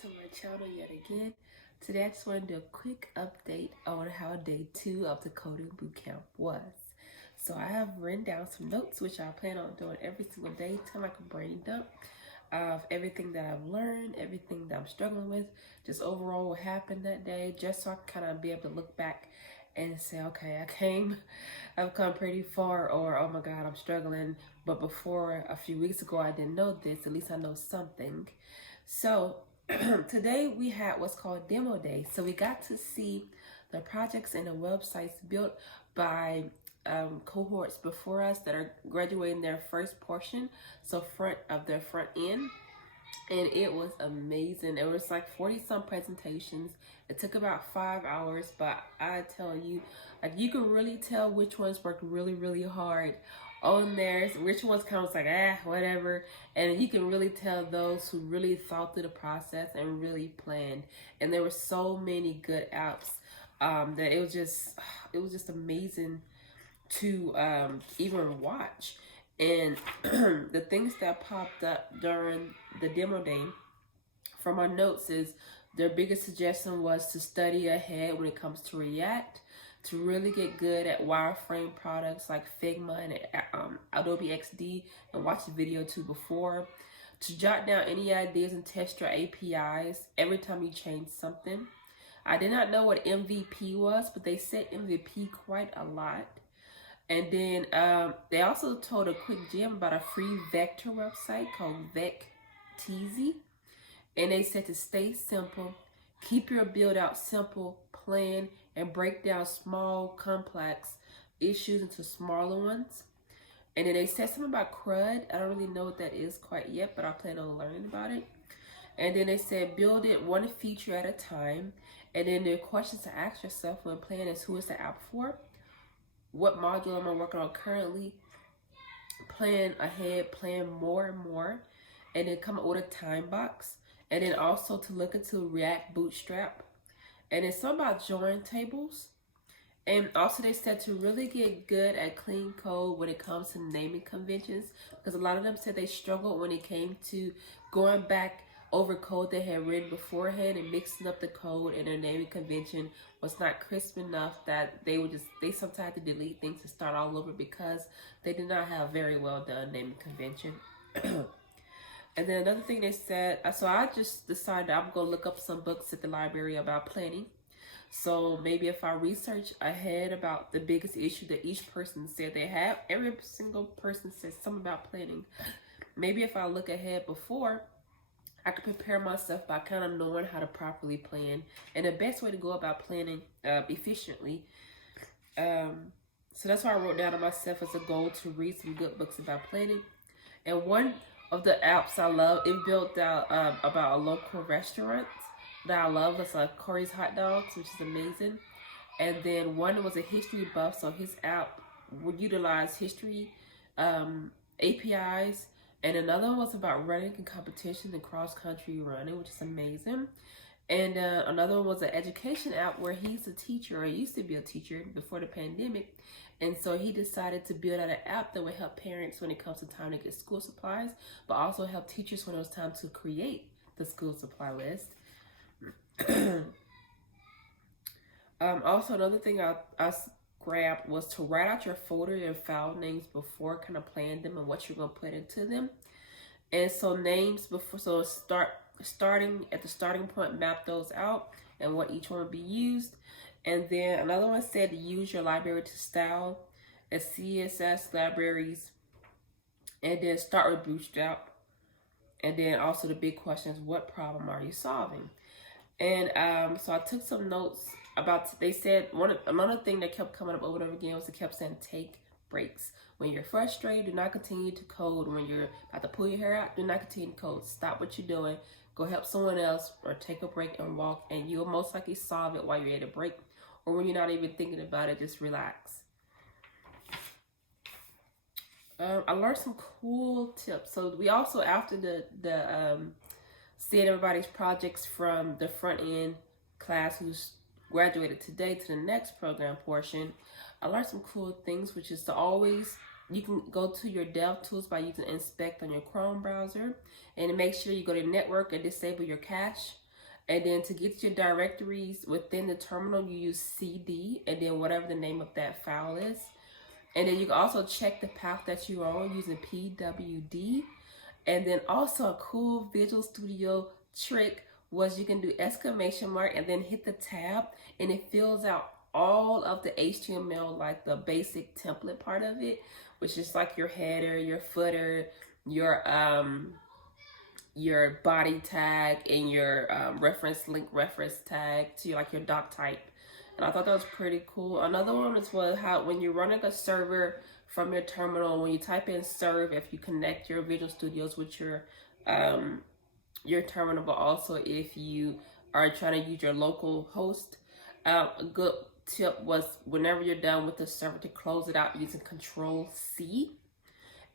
to my channel yet again. Today I just want to do a quick update on how day 2 of the Coding Bootcamp was. So I have written down some notes which I plan on doing every single day, kind of like a brain dump of everything that I've learned, everything that I'm struggling with, just overall what happened that day, just so I can kind of be able to look back and say, okay, I've come pretty far, or oh my God, I'm struggling. But before a few weeks ago, I didn't know this. At least I know something. So today we had what's called demo day. So we got to see the projects and the websites built by cohorts before us that are graduating their first portion, so front of their front end. And it was amazing. It was like 40 some presentations. It took about 5 hours, but I tell you, like, you can really tell which ones worked really hard on theirs, which ones kind of like, whatever. And you can really tell those who really thought through the process and really planned. And there were so many good apps that it was just amazing to even watch. And the things that popped up during the demo day from our notes is their biggest suggestion was to study ahead when it comes to React, to really get good at wireframe products like Figma and Adobe XD, and watch the video too before, to jot down any ideas and test your APIs every time you change something. I did not know what MVP was, but they said MVP quite a lot. And then they also told a quick gem about a free vector website called VecTeasy. And they said to stay simple, keep your build out simple, plan, and break down small, complex issues into smaller ones. And then they said something about CRUD. I don't really know what that is quite yet, but I plan on learning about it. And then they said build it one feature at a time. And then the questions to ask yourself when planning is, who is the app for? What module am I working on currently? Plan ahead, plan more and more, and then come up with a time box. And then also to look into React Bootstrap. And then some about join tables. And also they said to really get good at clean code when it comes to naming conventions, because a lot of them said they struggled when it came to going back over code they had written beforehand and mixing up the code, and their naming convention was not crisp enough that they sometimes had to delete things and start all over because they did not have very well done naming convention. And then another thing they said, so I just decided I'm going to look up some books at the library about planning. So maybe if I research ahead about the biggest issue that each person said they have, every single person says something about planning. Maybe if I look ahead before, I could prepare myself by kind of knowing how to properly plan and the best way to go about planning efficiently. So that's why I wrote down to myself as a goal to read some good books about planning. And one of the apps I love, it built out about a local restaurant that I love. It's like Corey's Hot Dogs, which is amazing. And then one was a history buff, so his app would utilize history APIs. And another one was about running in competitions and cross-country running, which is amazing. And another one was an education app where he's a teacher, or used to be a teacher before the pandemic. And so he decided to build out an app that would help parents when it comes to time to get school supplies, but also help teachers when it was time to create the school supply list. Also, another thing I grabbed was to write out your folder and file names before, kind of plan them and what you're going to put into them. And so names before, so starting at the starting point, map those out and what each one will be used. And then another one said to use your library to style as CSS libraries, and then start with Bootstrap. And then also the big question is, what problem are you solving? And so I took some notes about, they said another thing that kept coming up over and over again was they kept saying take breaks. When you're frustrated, do not continue to code. When you're about to pull your hair out, do not continue to code. Stop what you're doing, go help someone else, or take a break and walk, and you'll most likely solve it while you're at a break, or when you're not even thinking about it, just relax. I learned some cool tips. So we also, after the seeing everybody's projects from the front end class who's graduated today to the next program portion, I learned some cool things, which is to always, you can go to your dev tools by using inspect on your Chrome browser, and make sure you go to network and disable your cache And then to get your directories within the terminal, you use CD and then whatever the name of that file is. And then you can also check the path that you're on using PWD. And then also a cool Visual Studio trick was you can do exclamation mark and then hit the tab, and it fills out all of the HTML, like the basic template part of it, which is like your header, your footer, your body tag, and your reference link reference tag to like your doc type. And I thought that was pretty cool. Another one was how when you're running a server from your terminal, when you type in serve, if you connect your Visual Studios with your terminal, but also if you are trying to use your local host, a good tip was whenever you're done with the server to close it out using Control C.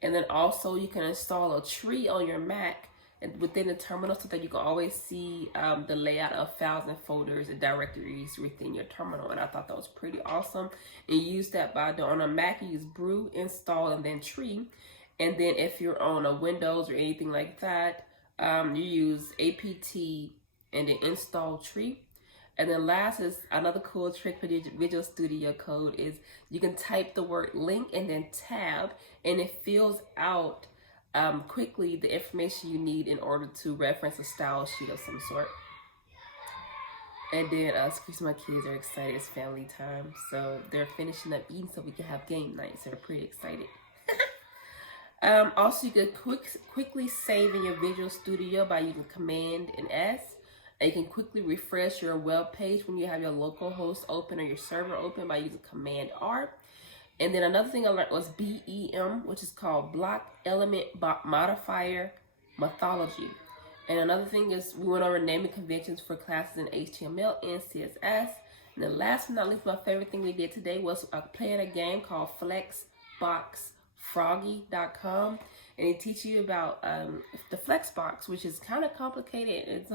And then also you can install a tree on your Mac and within the terminal so that you can always see the layout of files and folders and directories within your terminal. And I thought that was pretty awesome. And you use that by doing on a Mac, you use brew, install, and then tree. And then if you're on a Windows or anything like that, you use apt and then install tree. And then last is another cool trick for the Visual Studio Code is you can type the word link and then tab, and it fills out quickly the information you need in order to reference a style sheet of some sort. And then, excuse me, my kids are excited. It's family time, so they're finishing up eating so we can have game night. So they're pretty excited. Also, you can quickly save in your Visual Studio by using Command and S. And you can quickly refresh your web page when you have your local host open or your server open by using Command R. And then another thing I learned was BEM, which is called Block Element Modifier Mythology. And another thing is we went over naming conventions for classes in HTML and CSS. And then last but not least, my favorite thing we did today was playing a game called FlexBoxFroggy.com. And it teaches you about the Flexbox, which is kind of complicated.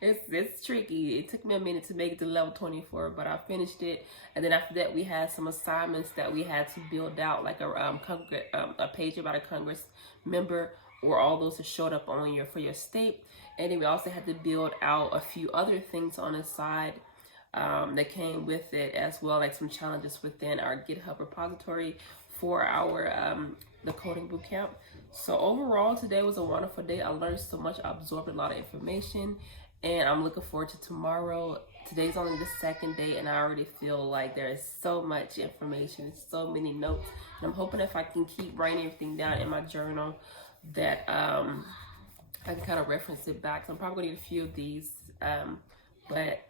It's tricky. It took me a minute to make it to level 24, but I finished it. And then after that, we had some assignments that we had to build out, like a page about a Congress member, or all those that showed up on for your state. And then we also had to build out a few other things on the side that came with it as well, like some challenges within our GitHub repository for our the Coding Bootcamp. So overall, today was a wonderful day. I learned so much. I absorbed a lot of information, and I'm looking forward to tomorrow. Today's only the second day, and I already feel like there is so much information, so many notes. And I'm hoping if I can keep writing everything down in my journal that I can kind of reference it back. So I'm probably gonna need a few of these, but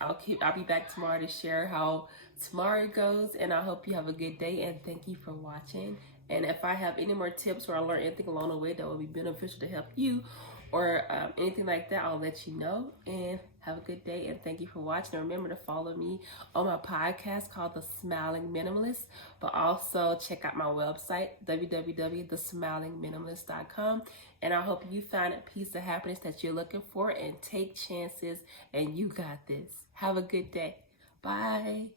I'll be back tomorrow to share how tomorrow goes, and I hope you have a good day, and thank you for watching. And if I have any more tips or I learn anything along the way that will be beneficial to help you or anything like that, I'll let you know. And have a good day, and thank you for watching. And remember to follow me on my podcast called The Smiling Minimalist, but also check out my website, www.thesmilingminimalist.com. And I hope you find a piece of happiness that you're looking for, and take chances, and you got this. Have a good day. Bye.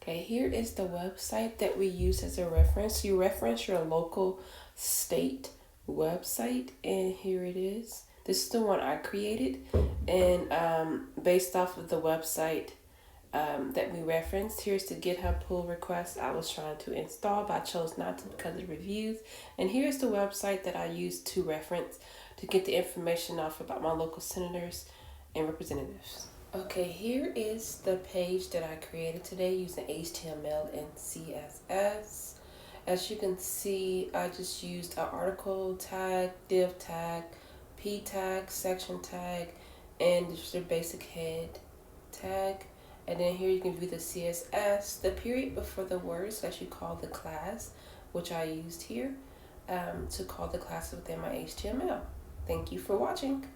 Okay, here is the website that we use as a reference. You reference your local state website, and here it is. This is the one I created, and based off of the website that we referenced, here's the GitHub pull request I was trying to install, but I chose not to because of reviews. And here's the website that I used to reference to get the information off about my local senators and representatives. Okay, here is the page that I created today using HTML and CSS. As you can see, I just used an article tag, div tag, p tag, section tag, and just a basic head tag. And then here you can view the CSS, the period before the words that you call the class, which I used here to call the class within my HTML. Thank you for watching.